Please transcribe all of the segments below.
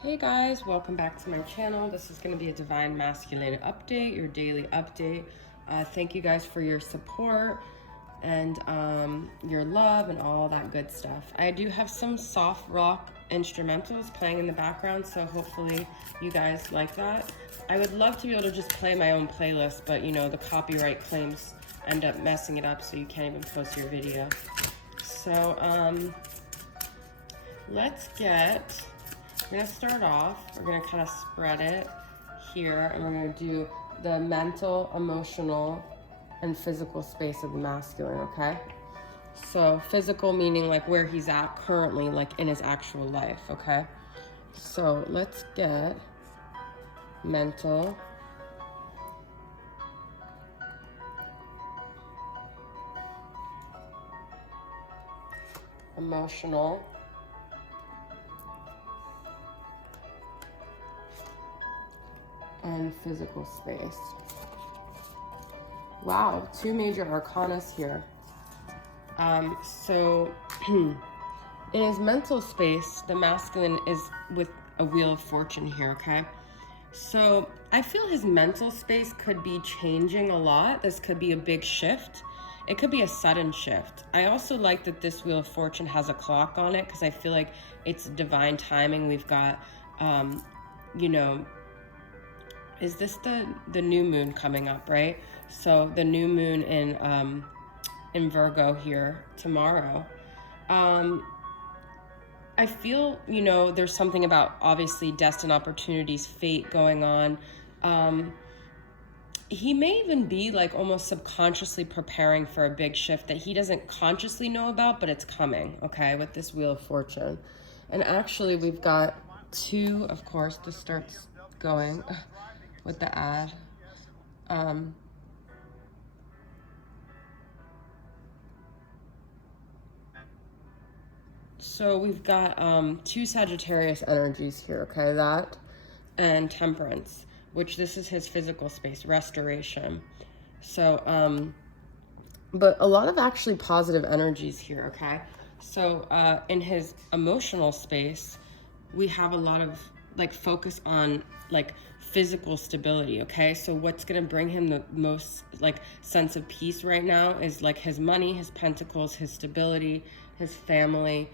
Hey guys, welcome back to my channel. This is going to be a Divine Masculine update, your daily update. Thank you guys for your support and your love and all that good stuff. I do have some soft rock instrumentals playing in the background, so hopefully you guys like that. I would love to be able to just play my own playlist, but you know, the copyright claims end up messing it up so you can't even post your video. So we're gonna start off, we're gonna kind of spread it here, and we're gonna do the mental, emotional, and physical space of the masculine, okay? So physical meaning like where he's at currently, like in his actual life, okay? So let's get mental, emotional, and physical space. Wow, two major arcanas here. So in his mental space, the masculine is with a Wheel of Fortune here, okay? So I feel his mental space could be changing a lot. This could be a big shift. It could be a sudden shift. I also like that this Wheel of Fortune has a clock on it because I feel like it's divine timing. We've got, you know, is this the new moon coming up, right? So the new moon in Virgo here tomorrow. I feel, you know, there's something about obviously destined opportunities, fate going on. He may even be like almost subconsciously preparing for a big shift that he doesn't consciously know about, but it's coming, okay, with this Wheel of Fortune. And actually we've got two, of course, this starts going with the ad. So we've got two Sagittarius energies here, okay? That and Temperance, which this is his physical space, restoration. So, but a lot of actually positive energies here, okay? So in his emotional space, we have a lot of like focus on like physical stability, okay? So what's gonna bring him the most like sense of peace right now is like his money, his pentacles, his stability, his family,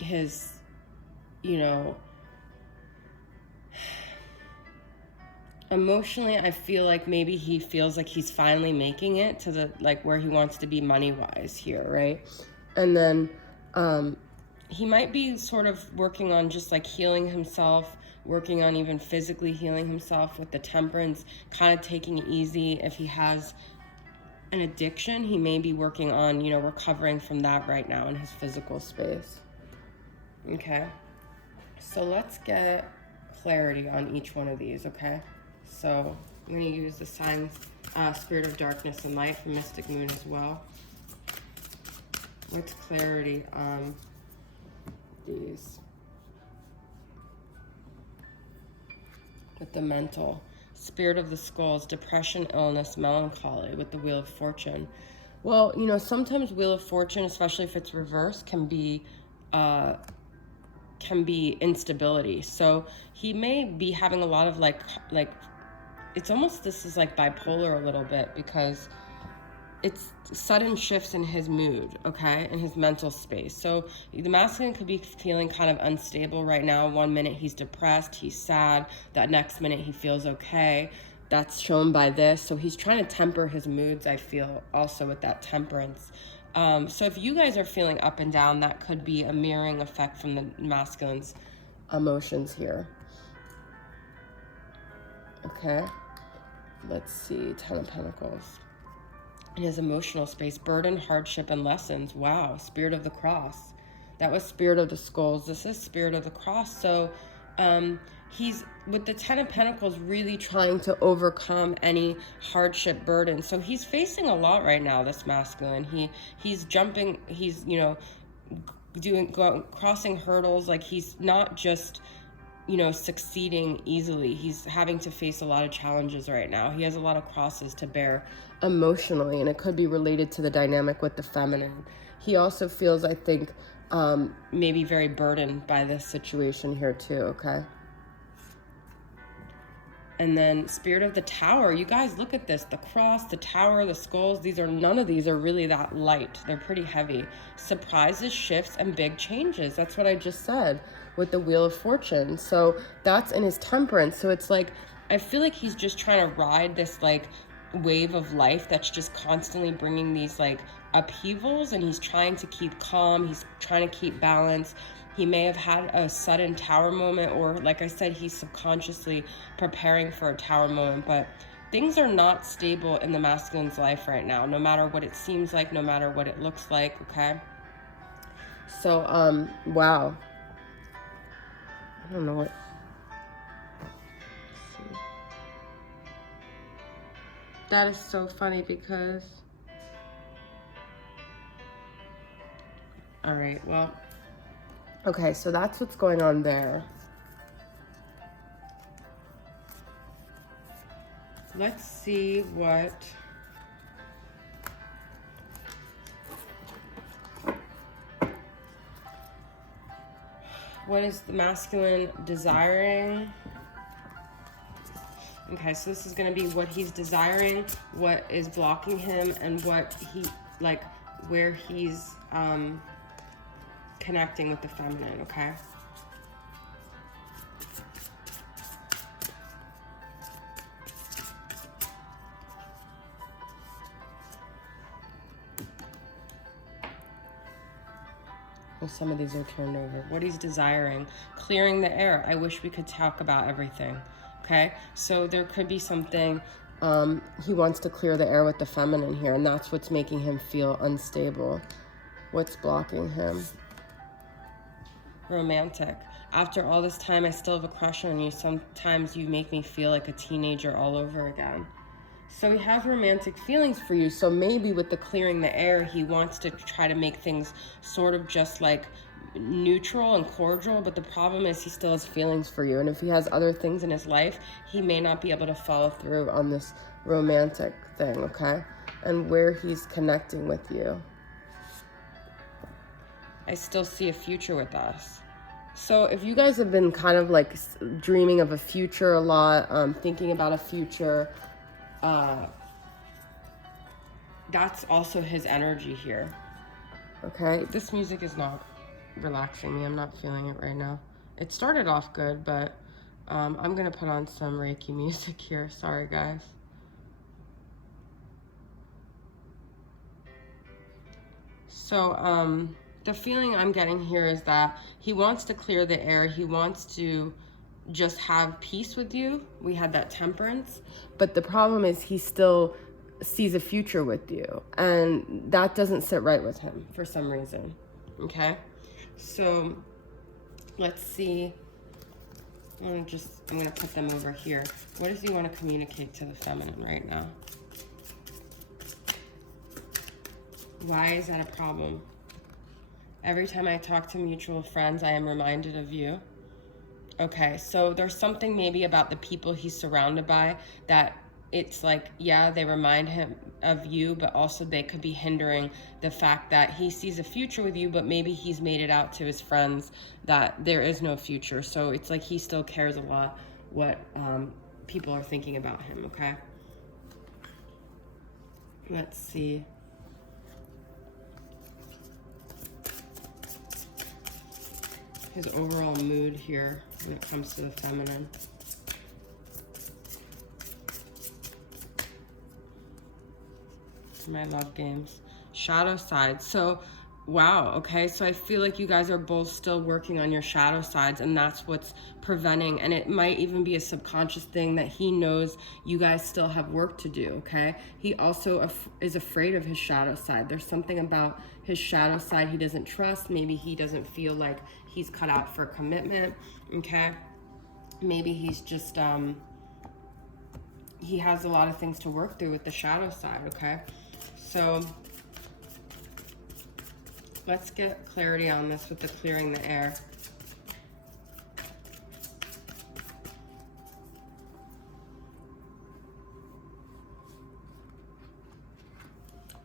his, you know, emotionally, I feel like maybe he feels like he's finally making it to the like where he wants to be money-wise here, right? And then he might be sort of working on just like healing himself, working on even physically healing himself with the Temperance, kind of taking it easy. If he has an addiction, he may be working on, you know, recovering from that right now in his physical space. Okay, so let's get clarity on each one of these, okay? So I'm going to use the signs, Spirit of Darkness and Light from Mystic Moon as well. What's clarity on these? With the mental, Spirit of the Skulls, depression, illness, melancholy with the Wheel of Fortune. Well, you know, sometimes Wheel of Fortune, especially if it's reversed, can be instability. So he may be having a lot of like it's almost, this is like bipolar a little bit because it's sudden shifts in his mood, okay, in his mental space. So the masculine could be feeling kind of unstable right now. One minute he's depressed, he's sad. That next minute he feels okay. That's shown by this. So he's trying to temper his moods, I feel, also with that Temperance. So if you guys are feeling up and down, that could be a mirroring effect from the masculine's emotions here. Okay, let's see, Ten of Pentacles. In his emotional space, burden, hardship, and lessons. Wow, Spirit of the Cross. That was Spirit of the Skulls. This is Spirit of the Cross. So he's, with the Ten of Pentacles, really trying to overcome any hardship burden. So he's facing a lot right now, this masculine. He's jumping, he's, you know, crossing hurdles. Like he's not just, you know, succeeding easily. He's having to face a lot of challenges right now. He has a lot of crosses to bear emotionally, and it could be related to the dynamic with the feminine. He also feels, I think, maybe very burdened by this situation here too, okay? And then Spirit of the Tower, you guys look at this, the cross, the tower, the skulls, none of these are really that light. They're pretty heavy. Surprises, shifts, and big changes. That's what I just said with the Wheel of Fortune. So that's in his Temperance. So it's like, I feel like he's just trying to ride this like wave of life that's just constantly bringing these like upheavals, and he's trying to keep calm. He's trying to keep balance. He may have had a sudden tower moment, or like I said, he's subconsciously preparing for a tower moment, but things are not stable in the masculine's life right now, no matter what it seems like, no matter what it looks like, okay? So, wow. I don't know what. That is so funny because. All right, well. Okay, so that's what's going on there. Let's see what is the masculine desiring? Okay, so this is going to be what he's desiring, what is blocking him, and what he, like, where he's connecting with the feminine, okay? Well, some of these are turned over. What he's desiring, clearing the air. I wish we could talk about everything, okay? So there could be something, he wants to clear the air with the feminine here, and that's what's making him feel unstable. What's blocking him? Romantic. After all this time, I still have a crush on you. Sometimes you make me feel like a teenager all over again. So he has romantic feelings for you. So maybe with the clearing the air, he wants to try to make things sort of just like neutral and cordial. But the problem is he still has feelings for you. And if he has other things in his life, he may not be able to follow through on this romantic thing, okay? And where he's connecting with you. I still see a future with us. So if you guys have been kind of like dreaming of a future a lot, thinking about a future, that's also his energy here. Okay, this music is not relaxing me. I'm not feeling it right now. It started off good, but I'm gonna put on some Reiki music here. Sorry, guys. So, the feeling I'm getting here is that he wants to clear the air. He wants to just have peace with you. We had that Temperance. But the problem is he still sees a future with you. And that doesn't sit right with him for some reason. Okay? So let's see. I'm going to put them over here. What does he want to communicate to the feminine right now? Why is that a problem? Every time I talk to mutual friends, I am reminded of you. Okay, so there's something maybe about the people he's surrounded by that it's like, yeah, they remind him of you, but also they could be hindering the fact that he sees a future with you, but maybe he's made it out to his friends that there is no future. So it's like he still cares a lot what people are thinking about him, okay? Let's see. His overall mood here when it comes to the feminine. My love games. Shadow side. So, wow, okay, so I feel like you guys are both still working on your shadow sides, and that's what's preventing, and it might even be a subconscious thing that he knows you guys still have work to do, okay? He also is afraid of his shadow side. There's something about his shadow side he doesn't trust. Maybe he doesn't feel like he's cut out for commitment, okay? Maybe he's just, he has a lot of things to work through with the shadow side, okay? So let's get clarity on this with the clearing the air.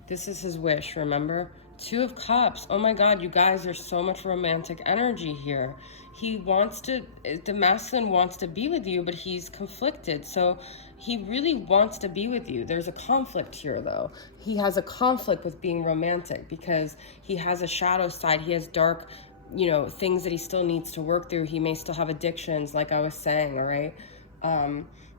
This is his wish, remember? Two of Cups. Oh my God, you guys, there's so much romantic energy here. He wants to, the masculine wants to be with you, but he's conflicted. So he really wants to be with you. There's a conflict here though. He has a conflict with being romantic because he has a shadow side. He has dark, you know, things that he still needs to work through. He may still have addictions, like I was saying, all right?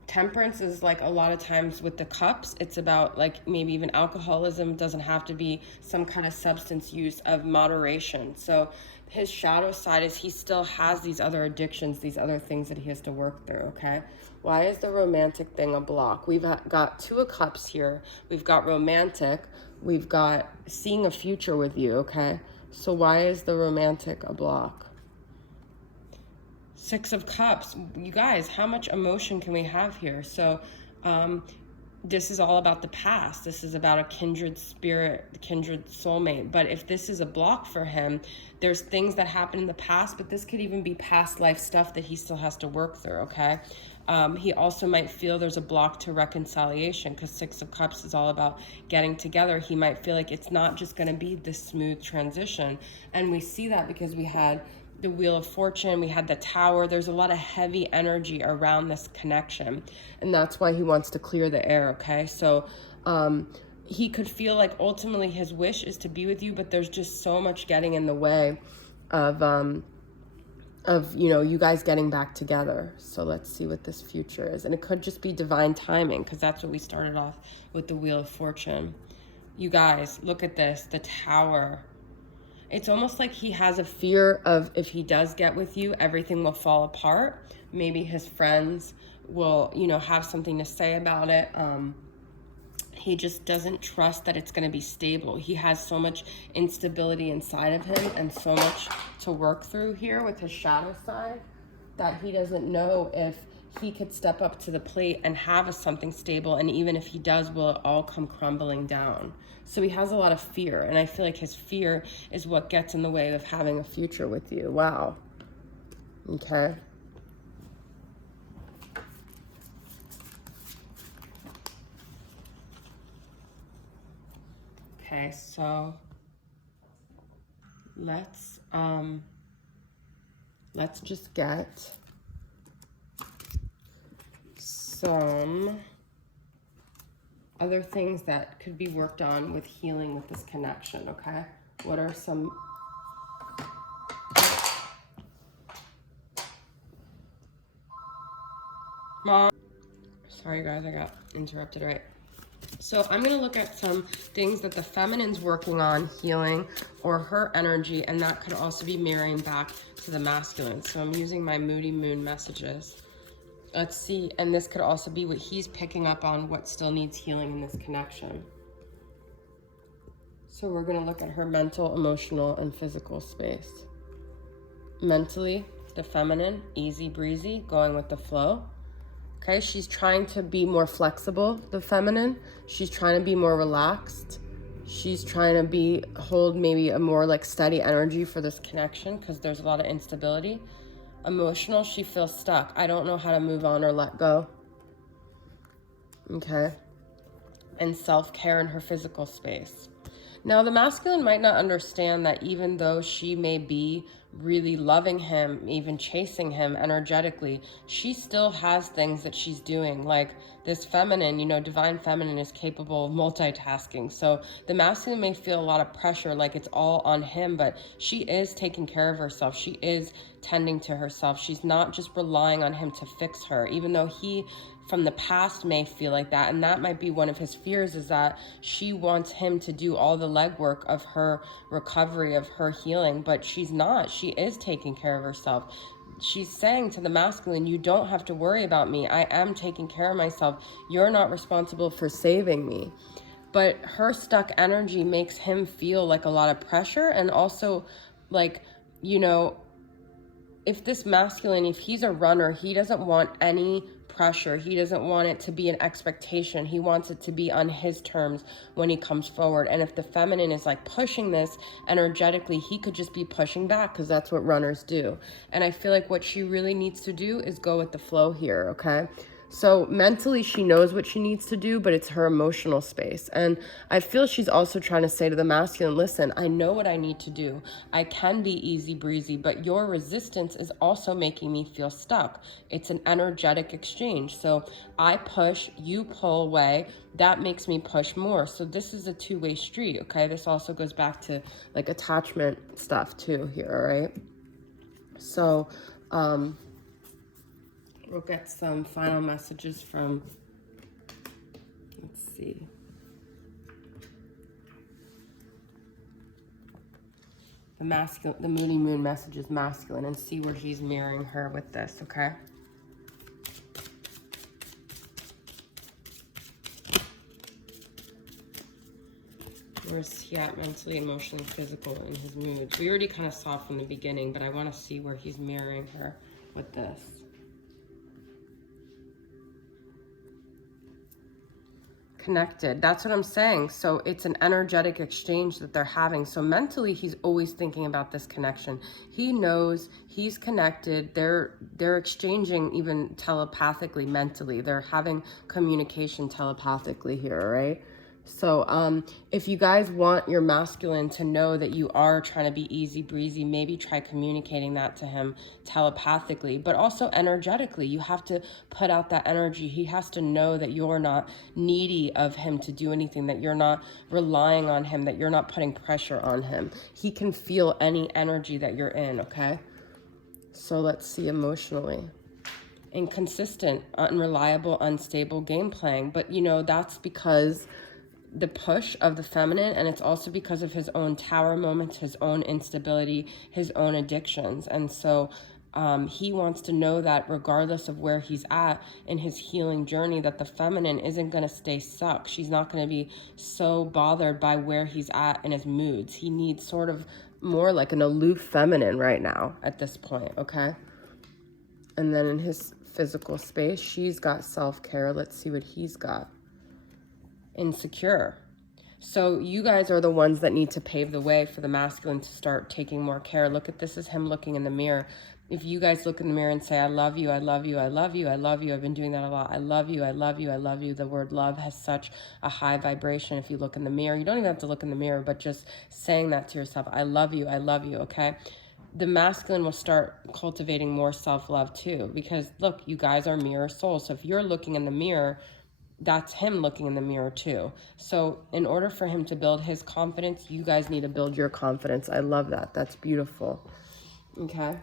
Temperance is like a lot of times with the cups, it's about like maybe even alcoholism. Doesn't have to be some kind of substance use, of moderation. So his shadow side is he still has these other addictions, these other things that he has to work through, okay? Why is the romantic thing a block? We've got Two of Cups here. We've got romantic. We've got seeing a future with you, okay? So why is the romantic a block? Six of Cups. You guys, how much emotion can we have here? So this is all about the past. This is about a kindred spirit, kindred soulmate. But if this is a block for him, there's things that happened in the past, but this could even be past life stuff that he still has to work through, okay? He also might feel there's a block to reconciliation because Six of Cups is all about getting together. He might feel like it's not just going to be this smooth transition. And we see that because we had the Wheel of Fortune, we had the Tower. There's a lot of heavy energy around this connection. And that's why he wants to clear the air, okay? So he could feel like ultimately his wish is to be with you, but there's just so much getting in the way of you know, you guys getting back together. So let's see what this future is. And it could just be divine timing because that's what we started off with, the Wheel of Fortune. You guys, look at this, the Tower. It's almost like he has a fear of if he does get with you, everything will fall apart. Maybe his friends will, you know, have something to say about it. He just doesn't trust that it's going to be stable. He has so much instability inside of him and so much to work through here with his shadow side that he doesn't know if he could step up to the plate and have something stable. And even if he does, will it all come crumbling down? So he has a lot of fear. And I feel like his fear is what gets in the way of having a future with you. Wow. Okay. Okay, so let's just get some other things that could be worked on with healing with this connection, okay? What are some... Mom, sorry guys, I got interrupted, right? So I'm going to look at some things that the feminine's working on healing or her energy, and that could also be mirroring back to the masculine. So I'm using my Moody Moon messages. Let's see, and this could also be what he's picking up on, what still needs healing in this connection. So we're going to look at her mental, emotional, and physical space. Mentally, the feminine, easy breezy, going with the flow. Okay, she's trying to be more flexible, the feminine. She's trying to be more relaxed. She's trying to hold maybe a more like steady energy for this connection because there's a lot of instability. Emotional, she feels stuck. I don't know how to move on or let go. Okay. And self-care in her physical space. Now, the masculine might not understand that even though she may be really loving him, even chasing him energetically, she still has things that she's doing. Like this feminine, you know, divine feminine is capable of multitasking. So the masculine may feel a lot of pressure, like it's all on him, but she is taking care of herself. She is tending to herself. She's not just relying on him to fix her, even though he from the past may feel like that. And that might be one of his fears, is that she wants him to do all the legwork of her recovery, of her healing, but she's not. She is taking care of herself. She's saying to the masculine, you don't have to worry about me. I am taking care of myself. You're not responsible for saving me. But her stuck energy makes him feel like a lot of pressure. And also like, you know, if this masculine, if he's a runner, he doesn't want any pressure. He doesn't want it to be an expectation. He wants it to be on his terms when he comes forward. And if the feminine is like pushing this energetically, he could just be pushing back because that's what runners do. And I feel like what she really needs to do is go with the flow here, okay? So mentally, she knows what she needs to do, but it's her emotional space. And I feel she's also trying to say to the masculine, listen, I know what I need to do. I can be easy breezy, but your resistance is also making me feel stuck. It's an energetic exchange. So I push, you pull away. That makes me push more. So this is a two-way street, okay? This also goes back to like attachment stuff too here, all right? So, we'll get some final messages from, let's see. The masculine, the Moony Moon message is masculine, and see where he's mirroring her with this, okay? Where's he at mentally, emotionally, physical, in his moods? We already kind of saw from the beginning, but I want to see where he's mirroring her with this. Connected. That's what I'm saying. So it's an energetic exchange that they're having. So mentally, he's always thinking about this connection. He knows he's connected. They're exchanging even telepathically, mentally. They're having communication telepathically here, right? So if you guys want your masculine to know that you are trying to be easy breezy, maybe try communicating that to him telepathically, but also energetically. You have to put out that energy. He has to know that you're not needy of him to do anything, that you're not relying on him, that you're not putting pressure on him. He can feel any energy that you're in, okay? So let's see emotionally. Inconsistent, unreliable, unstable game playing. But, you know, that's because the push of the feminine, and it's also because of his own tower moments, his own instability, his own addictions. And so he wants to know that regardless of where he's at in his healing journey, that the feminine isn't going to stay stuck. She's not going to be so bothered by where he's at in his moods. He needs sort of more like an aloof feminine right now at this point, okay? And then in his physical space, she's got self-care. Let's see what he's got. Insecure. So you guys are the ones that need to pave the way for the masculine to start taking more care. Look at this as him looking in the mirror. If you guys look in the mirror and say, I love you, I love you, I love you, I love you. I've been doing that a lot. I love you, I love you, I love you. The word love has such a high vibration. If you look in the mirror, you don't even have to look in the mirror, but just saying that to yourself, I love you, okay? The masculine will start cultivating more self-love too, because look, you guys are mirror souls. So if you're looking in the mirror, that's him looking in the mirror too. So in order for him to build his confidence, you guys need to build your confidence. I love that. That's beautiful. Okay.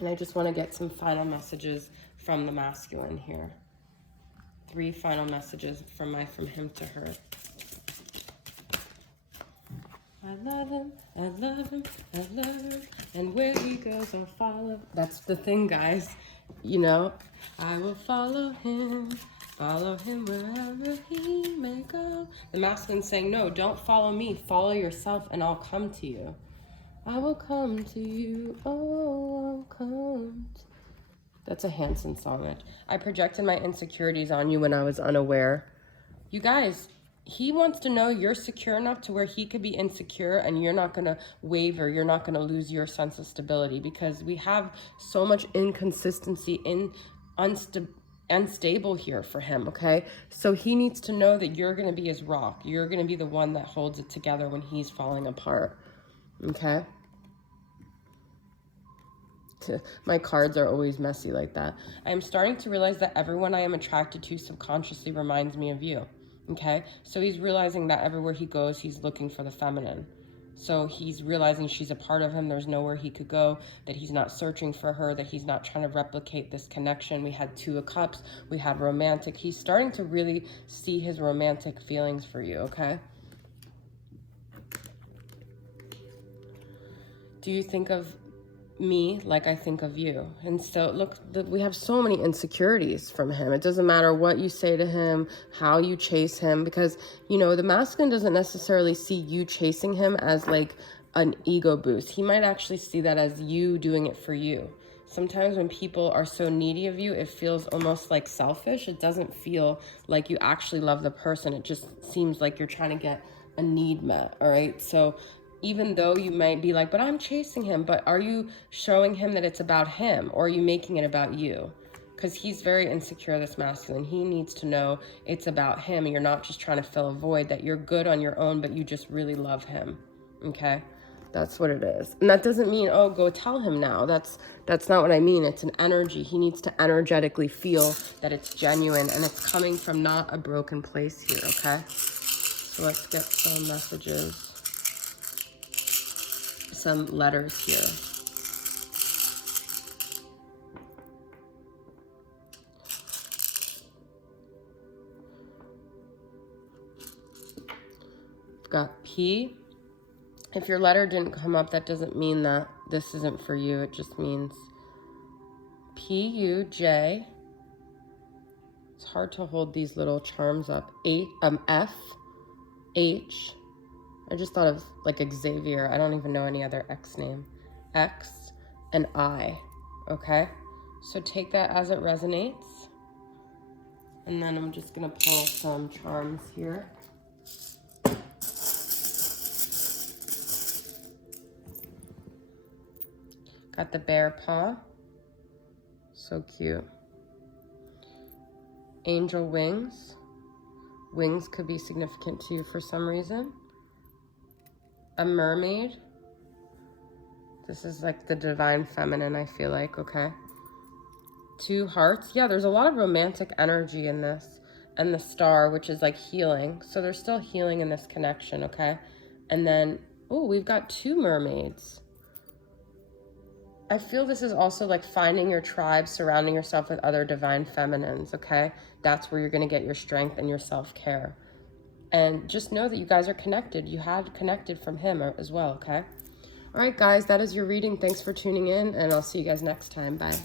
And I just want to get some final messages from the masculine here. 3 final messages from him to her. I love him, I love him, I love him, and where he goes I'll follow. That's the thing, guys. You know, I will follow him wherever he may go. The masculine's saying, no, don't follow me. Follow yourself and I'll come to you. I will come to you. Oh, I'll come. That's a Hanson song. I projected my insecurities on you when I was unaware. You guys, he wants to know you're secure enough to where he could be insecure and you're not going to waver. You're not going to lose your sense of stability, because we have so much inconsistency, unstable here for him, okay? So he needs to know that you're going to be his rock. You're going to be the one that holds it together when he's falling apart, okay? My cards are always messy like that. I am starting to realize that everyone I am attracted to subconsciously reminds me of you, okay? So he's realizing that everywhere he goes, he's looking for the feminine. So he's realizing she's a part of him. There's nowhere he could go, that he's not searching for her, that he's not trying to replicate this connection. We had 2 of Cups. We had romantic. He's starting to really see his romantic feelings for you, okay? Do you think of me like I think of you? And so look, we have so many insecurities from him. It doesn't matter what you say to him, how you chase him, because, you know, the masculine doesn't necessarily see you chasing him as like an ego boost. He might actually see that as you doing it for you. Sometimes when people are so needy of you, it feels almost like selfish. It doesn't feel like you actually love the person. It just seems like you're trying to get a need met, all right? So even though you might be like, but I'm chasing him, but are you showing him that it's about him, or are you making it about you? because he's very insecure, this masculine. He needs to know it's about him. You're not just trying to fill a void, that you're good on your own, but you just really love him, okay? That's what it is. And that doesn't mean, oh, go tell him now. That's not what I mean. It's an energy. He needs to energetically feel that it's genuine and it's coming from not a broken place here, okay? So let's get some messages, some letters here. Got P. If your letter didn't come up, that doesn't mean that this isn't for you. It just means P-U-J. It's hard to hold these little charms up. F, H. I just thought of like Xavier. I don't even know any other X name. X and I, okay? So take that as it resonates. And then I'm just gonna pull some charms here. Got the bear paw, so cute. Angel wings. Wings could be significant to you for some reason. A mermaid. This is like the divine feminine, I feel like, okay? 2 hearts. Yeah, there's a lot of romantic energy in this. And the star, which is like healing. So there's still healing in this connection, okay? And then, oh, we've got 2 mermaids. I feel this is also like finding your tribe, surrounding yourself with other divine feminines, okay? That's where you're going to get your strength and your self-care. And just know that you guys are connected. You had connected from him as well, okay? All right, guys, that is your reading. Thanks for tuning in, and I'll see you guys next time. Bye.